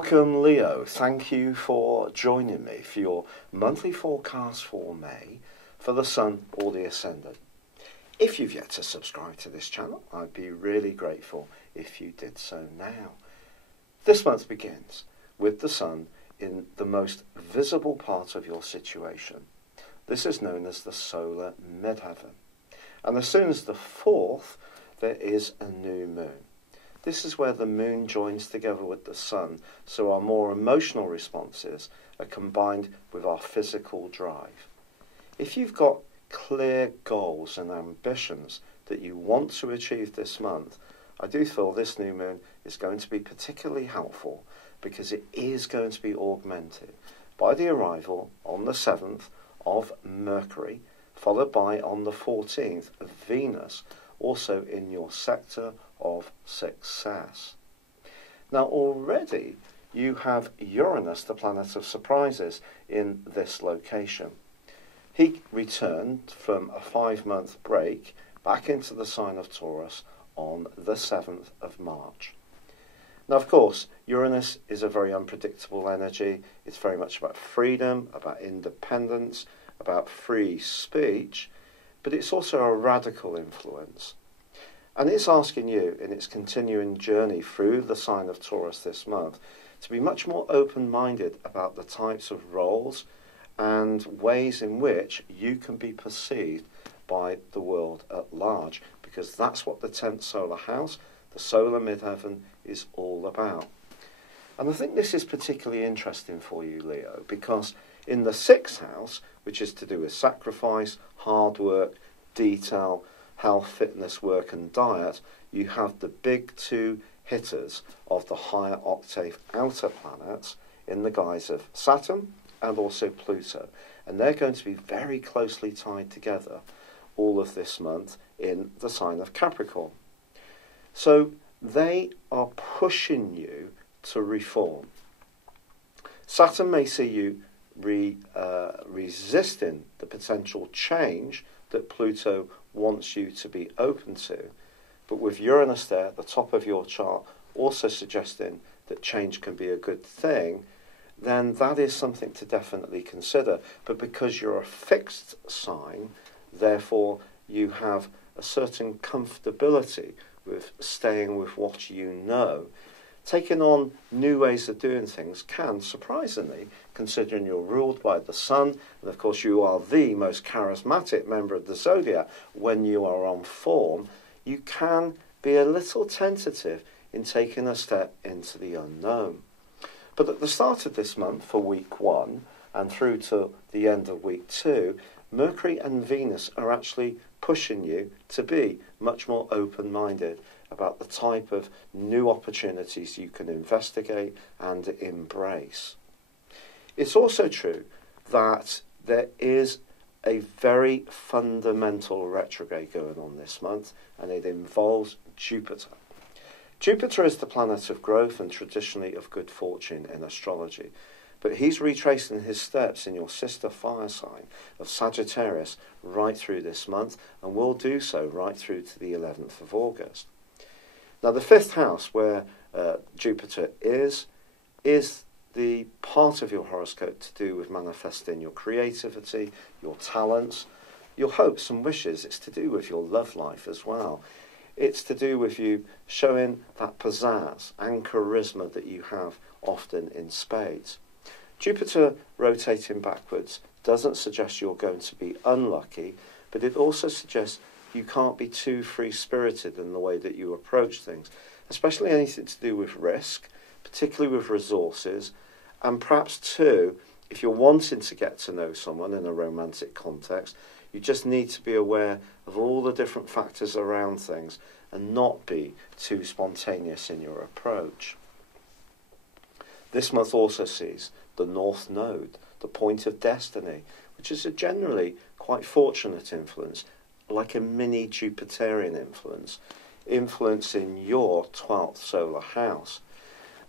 Welcome, Leo. Thank you for joining me for your monthly forecast for May for the Sun or the Ascendant. If you've yet to subscribe to this channel, I'd be really grateful if you did so now. This month begins with the Sun in the most visible part of your situation. This is known as the solar midheaven. And as soon as the 4th, there is a new moon. This is where the moon joins together with the sun, so our more emotional responses are combined with our physical drive. If you've got clear goals and ambitions that you want to achieve this month, I do feel this new moon is going to be particularly helpful because it is going to be augmented by the arrival on the 7th of Mercury, followed by on the 14th of Venus, also in your sector of success. Now already you have Uranus, the planet of surprises, in this location. He returned from a 5-month break back into the sign of Taurus on the 7th of March. Now of course Uranus is a very unpredictable energy. It's very much about freedom, about independence, about free speech, but it's also a radical influence. And it's asking you, in its continuing journey through the sign of Taurus this month, to be much more open-minded about the types of roles and ways in which you can be perceived by the world at large, because that's what the 10th solar house, the solar midheaven, is all about. And I think this is particularly interesting for you, Leo, because in the 6th house, which is to do with sacrifice, hard work, detail, health, fitness, work and diet, you have the big two hitters of the higher octave outer planets in the guise of Saturn and also Pluto. And they're going to be very closely tied together all of this month in the sign of Capricorn. So they are pushing you to reform. Saturn may see you resisting the potential change that Pluto wants you to be open to, but with Uranus there at the top of your chart also suggesting that change can be a good thing, then that is something to definitely consider. But because you're a fixed sign, therefore you have a certain comfortability with staying with what you know. Taking on new ways of doing things can, surprisingly, considering you're ruled by the sun, and of course you are the most charismatic member of the Zodiac when you are on form, you can be a little tentative in taking a step into the unknown. But at the start of this month, for week 1, and through to the end of week 2, Mercury and Venus are actually pushing you to be much more open-minded about the type of new opportunities you can investigate and embrace. It's also true that there is a very fundamental retrograde going on this month, and it involves Jupiter. Jupiter is the planet of growth and traditionally of good fortune in astrology, but he's retracing his steps in your sister fire sign of Sagittarius right through this month, and will do so right through to the 11th of August. Now the 5th house, where Jupiter is the part of your horoscope to do with manifesting your creativity, your talents, your hopes and wishes. It's to do with your love life as well. It's to do with you showing that pizzazz and charisma that you have often in spades. Jupiter rotating backwards doesn't suggest you're going to be unlucky, but it also suggests you can't be too free-spirited in the way that you approach things, especially anything to do with risk, particularly with resources, and perhaps too, if you're wanting to get to know someone in a romantic context, you just need to be aware of all the different factors around things and not be too spontaneous in your approach. This month also sees the North Node, the point of destiny, which is a generally quite fortunate influence, like a mini Jupiterian influence in your 12th solar house.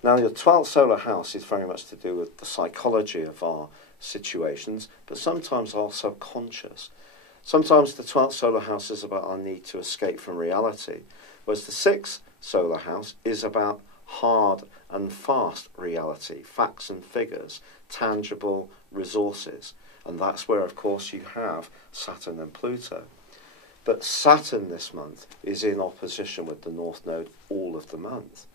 Now your 12th solar house is very much to do with the psychology of our situations, but sometimes our subconscious. Sometimes the 12th solar house is about our need to escape from reality, whereas the 6th solar house is about hard and fast reality, facts and figures, tangible resources. And that's where, of course, you have Saturn and Pluto. But Saturn this month is in opposition with the North Node all of the month.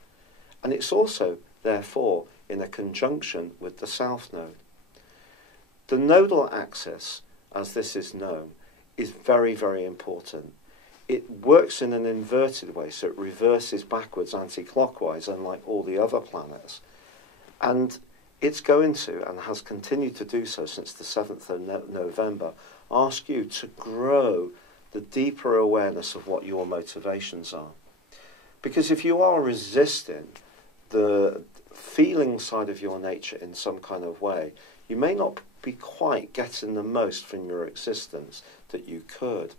And it's also, therefore, in a conjunction with the South Node. The nodal axis, as this is known, is very, very important. It works in an inverted way, so it reverses backwards anti-clockwise, unlike all the other planets. And it's going to, and has continued to do so since the 7th of November, ask you to grow the deeper awareness of what your motivations are. Because if you are resisting the feeling side of your nature in some kind of way, you may not be quite getting the most from your existence that you could.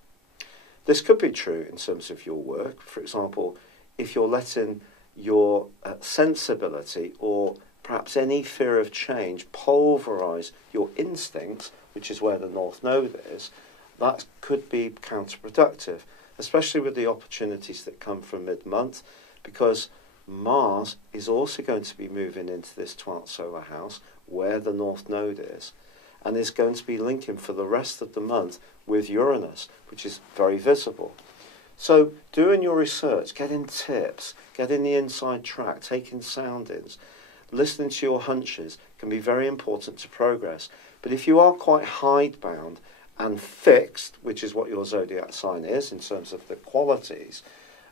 This could be true in terms of your work. For example, if you're letting your sensibility or perhaps any fear of change pulverize your instincts, which is where the North Node is, that could be counterproductive, especially with the opportunities that come from mid-month, because Mars is also going to be moving into this 12th solar house, where the North Node is, and is going to be linking for the rest of the month with Uranus, which is very visible. So doing your research, getting tips, getting the inside track, taking soundings, listening to your hunches can be very important to progress. But if you are quite hidebound and fixed, which is what your zodiac sign is in terms of the qualities,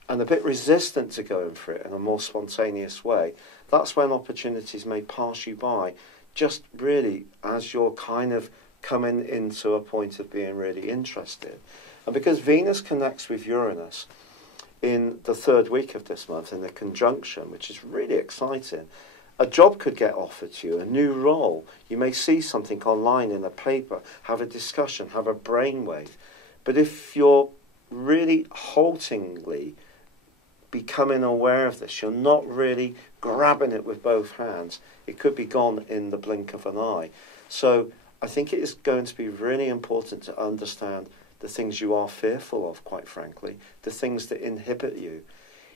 and a bit resistant to going for it in a more spontaneous way, that's when opportunities may pass you by, just really as you're kind of coming into a point of being really interested. And because Venus connects with Uranus in the third week of this month in the conjunction, which is really exciting, a job could get offered to you, a new role. You may see something online in a paper, have a discussion, have a brainwave. But if you're really haltingly becoming aware of this, you're not really grabbing it with both hands, it could be gone in the blink of an eye. So I think it is going to be really important to understand the things you are fearful of, quite frankly, the things that inhibit you.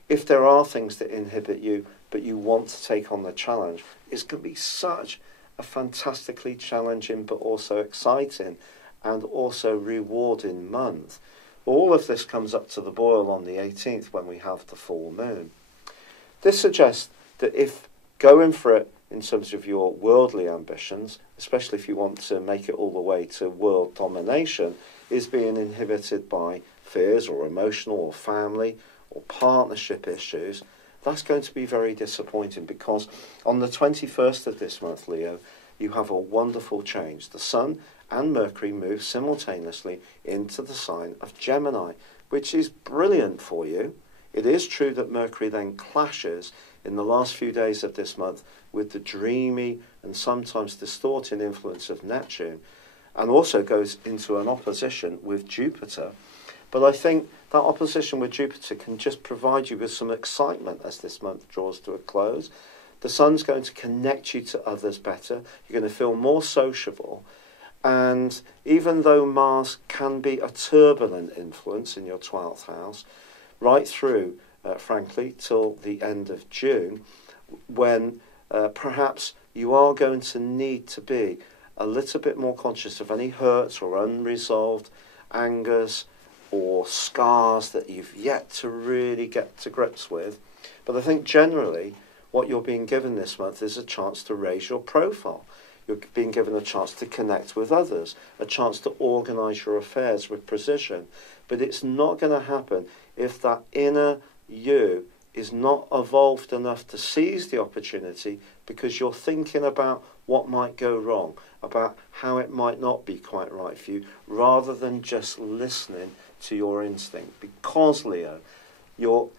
If there are things that inhibit you, but you want to take on the challenge, it's going to be such a fantastically challenging, but also exciting and also rewarding month. All of this comes up to the boil on the 18th when we have the full moon. This suggests that if going for it in terms of your worldly ambitions, especially if you want to make it all the way to world domination, is being inhibited by fears or emotional or family or partnership issues, that's going to be very disappointing, because on the 21st of this month, Leo, you have a wonderful change. The Sun and Mercury move simultaneously into the sign of Gemini, which is brilliant for you. It is true that Mercury then clashes in the last few days of this month with the dreamy and sometimes distorting influence of Neptune, and also goes into an opposition with Jupiter. But I think that opposition with Jupiter can just provide you with some excitement as this month draws to a close. The Sun's going to connect you to others better. You're going to feel more sociable. And even though Mars can be a turbulent influence in your 12th house, right through, frankly, till the end of June, when perhaps you are going to need to be a little bit more conscious of any hurts or unresolved angers or scars that you've yet to really get to grips with. But I think generally what you're being given this month is a chance to raise your profile. You're being given a chance to connect with others, a chance to organise your affairs with precision. But it's not going to happen if that inner you is not evolved enough to seize the opportunity, because you're thinking about what might go wrong, about how it might not be quite right for you, rather than just listening to your instinct. Because, Leo, your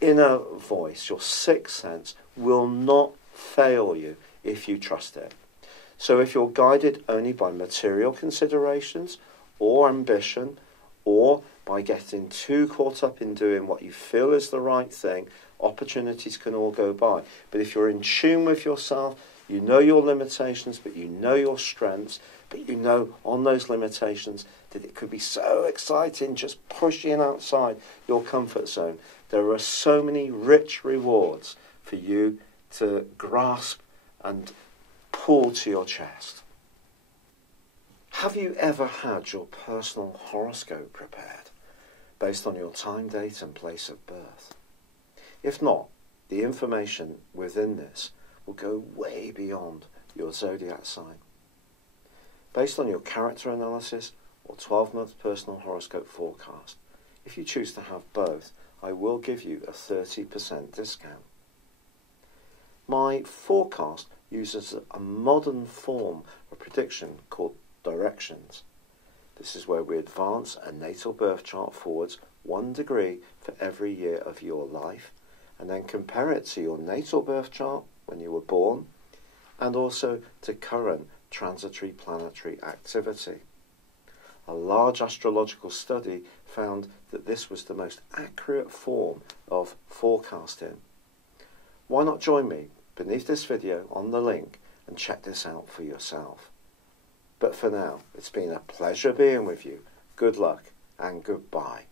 inner voice, your sixth sense, will not fail you if you trust it. So if you're guided only by material considerations or ambition, or by getting too caught up in doing what you feel is the right thing, opportunities can all go by. But if you're in tune with yourself, you know your limitations, but you know your strengths, but you know on those limitations that it could be so exciting just pushing outside your comfort zone. There are so many rich rewards for you to grasp and pull to your chest. Have you ever had your personal horoscope prepared based on your time, date and place of birth? If not, the information within this will go way beyond your zodiac sign. Based on your character analysis or 12-month personal horoscope forecast, if you choose to have both, I will give you a 30% discount. My forecast uses a modern form of prediction called directions. This is where we advance a natal birth chart forwards 1 degree for every year of your life, and then compare it to your natal birth chart when you were born, and also to current transitory planetary activity. A large astrological study found that this was the most accurate form of forecasting. Why not join me beneath this video on the link and check this out for yourself? But for now, it's been a pleasure being with you. Good luck and goodbye.